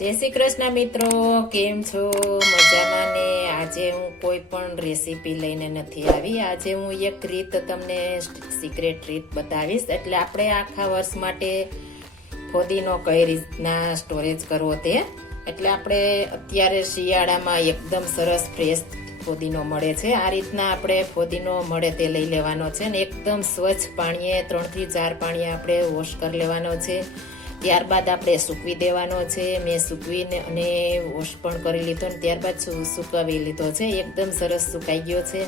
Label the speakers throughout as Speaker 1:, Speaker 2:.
Speaker 1: જય શ્રી કૃષ્ણ મિત્રો, કેમ છો? મજામાં ને? આજે હું કોઈ પણ રેસીપી લઈને નથી આવી. આજે હું એક રીત તમને સિક્રેટ રીત બતાવીશ. એટલે આપણે આખા વર્ષ માટે ફોદીનો કઈ રીતના સ્ટોરેજ કરવો તે? એટલે આપણે અત્યારે શિયાળામાં એકદમ સરસ ફ્રેશ ફોદીનો મળે છે. આ રીતના આપણે ફોદીનો મળે તે લઈ લેવાનો છે ને, એકદમ સ્વચ્છ પાણીએ, ત્રણથી ચાર પાણી આપણે વોશ કરી લેવાનો છે. ત્યારબાદ આપણે સૂકવી દેવાનો છે. મેં સૂકવીને અને વોશ પણ કરી લીધો ને ત્યારબાદ સુકાવી લીધો છે. એકદમ સરસ સુકાઈ ગયો છે.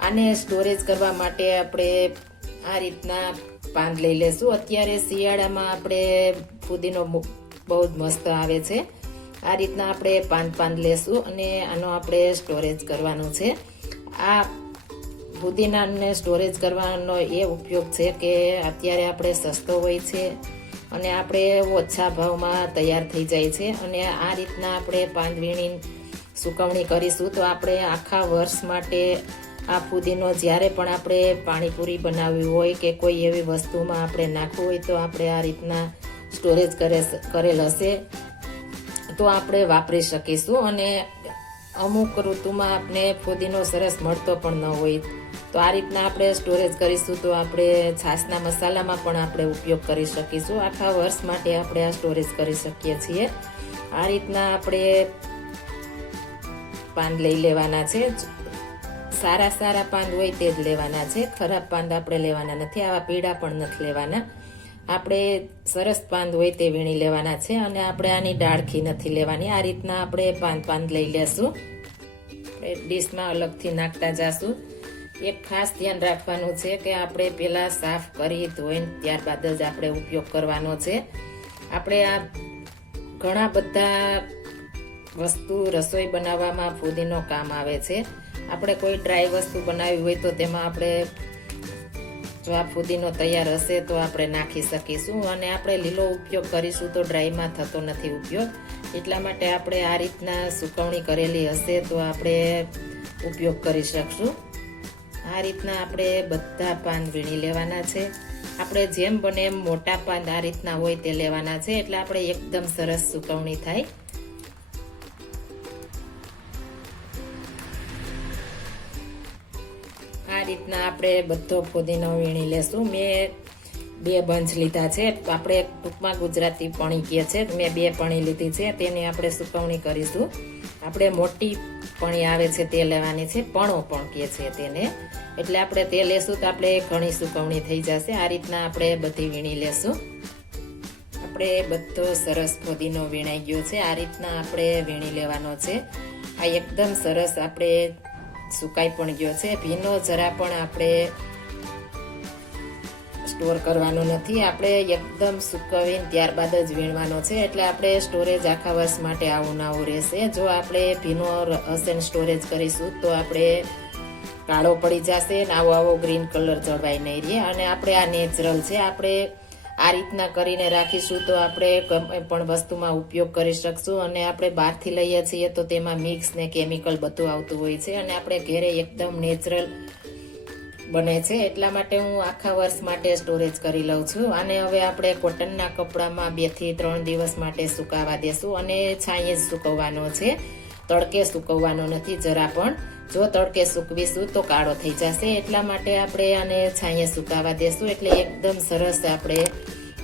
Speaker 1: આને સ્ટોરેજ કરવા માટે આપણે આ રીતના પાન લઈ લેશું. અત્યારે શિયાળામાં આપણે ફુદીનો બહુ જ મસ્ત આવે છે. આ રીતના આપણે પાન પાન લેશું અને આનો આપણે સ્ટોરેજ કરવાનું છે. આ પુદીનાને સ્ટોરેજ કરવાનો એ ઉપયોગ છે કે અત્યારે આપણે સસ્તો હોય છે. અને આપણે ઓછા ભાવમાં તૈયાર થઈ જાય છે. અને આ રીતના આપણે પાંદવીણી સુકવણી કરીશું તો આપણે આખા વર્ષ માટે આ ફુદીનો જ્યારે પણ આપણે પાણીપુરી બનાવવી હોય કે કોઈ એવી વસ્તુમાં આપણે નાખવું હોય તો આપણે આ રીતના સ્ટોરેજ કરે કરેલ હશે. તો આપણે વાપરી શકીશું અને અમુક ઋતુમાં આપણે ફુદીનો સરસ મળતો પણ ન હોય. તો આ રીતના આપણે સ્ટોરેજ કરીશું તો આપણે છાશના મસાલામાં પણ આપણે ઉપયોગ કરી શકીશું. આખા વર્ષ માટે આપણે આ સ્ટોરેજ કરી શકીએ છીએ. આ રીતના આપણે પાન લઈ લેવાના છે. સારા સારા પાન હોય તે જ લેવાના છે. ખરાબ પાન આપણે લેવાના નથી. આવા પીળા પણ નથી લેવાના. આપણે સરસ પાન હોય તે વીણી લેવાના છે અને આપણે આની ડાળખી નથી લેવાની. આ રીતના આપણે પાન પાન લઈ લેશું. ડીશમાં અલગથી નાખતા જાશું. એક ખાસ ધ્યાન રાખવાનું છે કે આપણે પહેલાં સાફ કરી ધોઈને ત્યારબાદ જ આપણે ઉપયોગ કરવાનો છે. આપણે આ ઘણા બધા વસ્તુ રસોઈ બનાવવામાં ફુદીનો કામ આવે છે. આપણે કોઈ ડ્રાય વસ્તુ બનાવી હોય તો તેમાં આપણે જો આ ફુદીનો તૈયાર હશે તો આપણે નાખી શકીશું અને આપણે લીલો ઉપયોગ કરીશું તો ડ્રાયમાં થતો નથી ઉપયોગ. એટલા માટે આપણે આ રીતના સુકવણી કરેલી હશે તો આપણે ઉપયોગ કરી શકશું. આ રીતના આપણે બધા પાન વીણી લેવાના છે. આપણે જેમ બને એમ મોટા પાન આ રીતના હોય તે લેવાના છે, એટલે આપણે એકદમ સરસ સુકવણી થાય. આ રીતના આપણે બધો ફુદીનો વીણી લેશું. મેં બે બંચ લીધા છે. આપણે ટૂંકમાં ગુજરાતી પણી કહે છે. મેં બે પણી લીધી છે. તેની આપણે સુકવણી કરીશું. આપણે મોટી પણી આવે છે તે લેવાની છે, પણો પણ કહે છે તેને. એટલે આપણે તે લેશું તો આપણે ઘણી સુકવણી થઈ જશે. આ રીતના આપણે બધી વીણી લેશું. આપણે બધો સરસ ફોદીનો વીણાઈ ગયો છે. આ રીતના આપણે વીણી લેવાનો છે. આ એકદમ સરસ આપણે સુકાઈ પણ ગયો છે. ભીનો જરા પણ આપણે સ્ટોર કરવાનો નથી. આપણે એકદમ સૂકવીને ત્યારબાદ જ વીણવાનો છે. એટલે આપણે સ્ટોરેજ આખા વર્ષ માટે આવું નાવું રહેશે. જો આપણે ભીનો હશે ને સ્ટોરેજ કરીશું, તો આપણે કાળો પડી જશે ને આવો આવો ગ્રીન કલર જળવાઈ નહીં રહે. અને આપણે આ નેચરલ છે. આપણે આ રીતના કરીને રાખીશું તો આપણે પણ વસ્તુમાં ઉપયોગ કરી શકશું. અને આપણે બહારથી લઈએ છીએ તો તેમાં મિક્સ ને કેમિકલ બધું આવતું હોય છે. અને આપણે ઘરે એકદમ નેચરલ બને છે, એટલા માટે હું આખા વર્ષ માટે સ્ટોરેજ કરી લઉં છું. અને હવે આપણે કોટનના કપડામાં બેથી ત્રણ દિવસ માટે સુકાવા દેશું અને છાંયે જ સૂકવવાનો છે. તડકે સૂકવવાનો નથી, જરા પણ. જો તડકે સૂકવીશું તો કાળો થઈ જશે, એટલા માટે આપણે આને છાંયે સુકાવા દેશું, એટલે એકદમ સરસ આપણે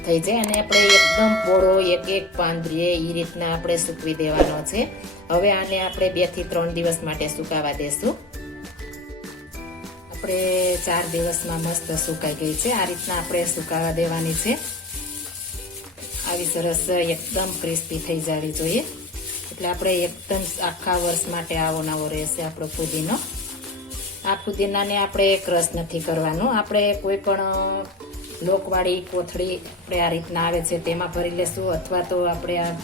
Speaker 1: થઈ જાય. અને આપણે એકદમ પોળો એક એક પાંદરીએ એ રીતના આપણે સૂકવી દેવાનો છે. હવે આને આપણે બેથી ત્રણ દિવસ માટે સુકાવા દેશું. આપણે ચાર દિવસમાં મસ્ત સુકાઈ ગઈ છે. આ રીતના આપણે સુકાવા દેવાની છે. આવી સરસ એકદમ ક્રિસ્પી થઈ જવી જોઈએ. એટલે આપણે એકદમ આખા વર્ષ માટે આવો નવો રહેશે આપણો ફુદીનો આ ફુદીનાને આપણે ક્રશ નથી કરવાનો. આપણે કોઈ પણ લોકવાળી કોથળી આપણે આ રીતના આવે છે, તેમાં ભરી લેશું અથવા તો આપણે આ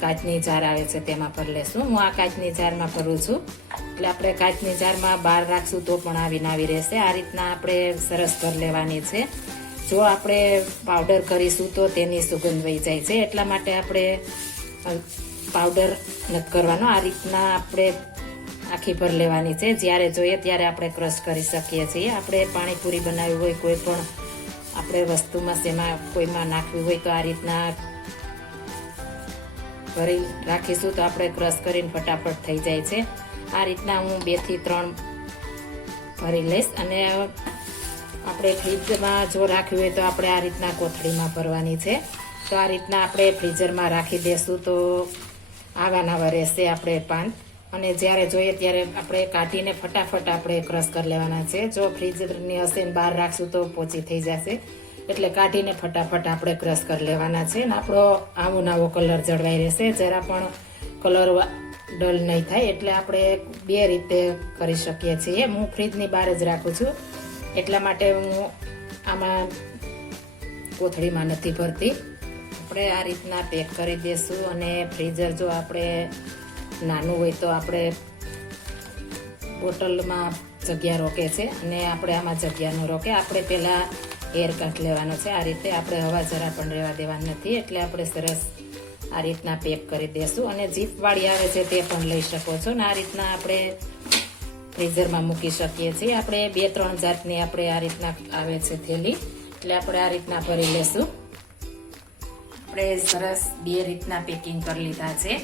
Speaker 1: કાચની જાર આવે છે, તેમાં ભરી લેશું. હું આ કાચની જારમાં ભરું છું. એટલે આપણે કાચની જારમાં બહાર રાખશું તો પણ આવી રહેશે. આ રીતના આપણે સરસ ભર લેવાની છે. જો આપણે પાવડર કરીશું તો તેની સુગંધ વહી જાય છે. એટલા માટે આપણે પાવડર નથી કરવાનો. આ રીતના આપણે આખી ભર લેવાની છે. જ્યારે જોઈએ ત્યારે આપણે ક્રશ કરી શકીએ છીએ. આપણે પાણીપુરી બનાવી હોય, કોઈ પણ આપણે વસ્તુમાં શેમાં કોઈમાં નાખવી હોય તો આ રીતના ભરી રાખીશું તો આપણે ક્રશ કરીને ફટાફટ થઈ જાય છે. આ રીતના હું બેથી ત્રણ ભરી લઈશ અને આપણે ફ્રીજમાં જો રાખ્યું હોય તો આપણે આ રીતના કોથળીમાં ભરવાની છે. તો આ રીતના આપણે ફ્રીઝરમાં રાખી દેશું તો આવા નવા રહેશે આપણે પાન. અને જ્યારે જોઈએ ત્યારે આપણે કાઢીને ફટાફટ આપણે ક્રશ કરી લેવાના છે. જો ફ્રીજની હશે બહાર રાખશું તો પોચી થઈ જશે. એટલે કાઢીને ફટાફટ આપણે ક્રશ કરી લેવાના છે ને આપણો આવો નવો કલર જળવાઈ રહેશે. જરા પણ કલર ડલ નહીં થાય એટલે આપણે બે રીતે કરી શકીએ છીએ. હું ફ્રીજની બહાર જ રાખું છું. એટલા માટે હું આમાં કોથળીમાં નથી ભરતી. આપણે આ રીતના પેક કરી દઈશું અને ફ્રીઝર જો આપણે નાનું હોય તો આપણે બોટલમાં જગ્યા રોકે છે અને આપણે આમાં જગ્યા રોકે. આપણે પહેલાં એર કાઢ લેવાનો છે. આ રીતે આપણે હવા જરા પણ રહેવા દેવાની નથી. એટલે આપણે સરસ આ રીતના પેક કરી દેશું અને જીપવાળી આવે છે તે પણ લઈ શકો છો. ને આ રીતના આપણે ફ્રીઝરમાં મૂકી શકીએ છીએ. આપણે બે, ત્રણ જાતની આપણે આ રીતના આવે છે થેલી. એટલે આપણે આ રીતના ભરી લેશું. આપણે સરસ બે રીતના પેકિંગ કરી લીધા છે.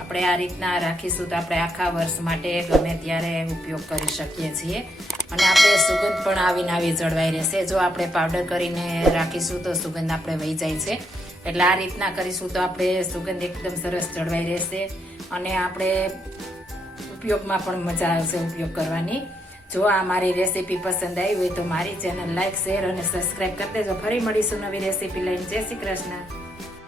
Speaker 1: આપણે આ રીતના રાખીશું તો આપણે આખા વર્ષ માટે ગમે ત્યારે ઉપયોગ કરી શકીએ છીએ. અને આપણે સુગંધ પણ આવીને આવી જળવાઈ રહેશે. જો આપણે પાવડર કરીને રાખીશું તો સુગંધ આપણે વહી જાય છે. એટલે આ રીતના કરીશું તો આપણે સુગંધ એકદમ સરસ જળવાઈ રહેશે અને આપણે ઉપયોગમાં પણ મજા આવશે ઉપયોગ કરવાની. જો આ મારી રેસીપી પસંદ આવી હોય તો મારી ચેનલ લાઈક શેર અને સબસ્ક્રાઈબ કરી દેજો. ફરી મળીશું નવી રેસીપી લઈને. જય શ્રી કૃષ્ણ.